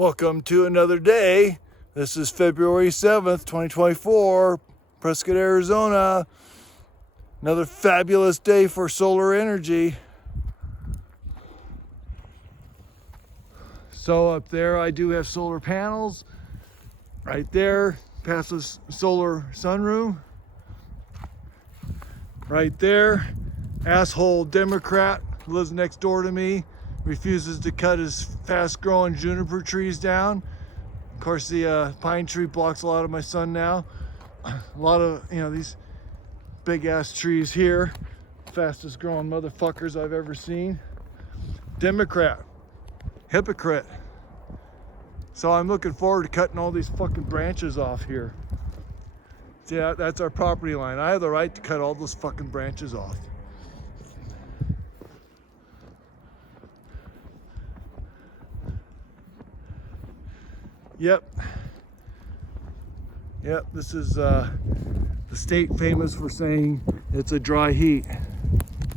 Welcome to another day. This is February 7th, 2024, Prescott, Arizona. Another fabulous day for solar energy. So up there I do have solar panels. Right there, past this solar sunroom. Right there, asshole Democrat lives next door to me. Refuses to cut his fast-growing juniper trees down. Of course, the pine tree blocks a lot of my sun now. A lot of, these big-ass trees here. Fastest growing motherfuckers I've ever seen. Democrat. Hypocrite. So I'm looking forward to cutting all these fucking branches off here. See, that's our property line. I have the right to cut all those fucking branches off. Yep, this is the state famous for saying it's a dry heat.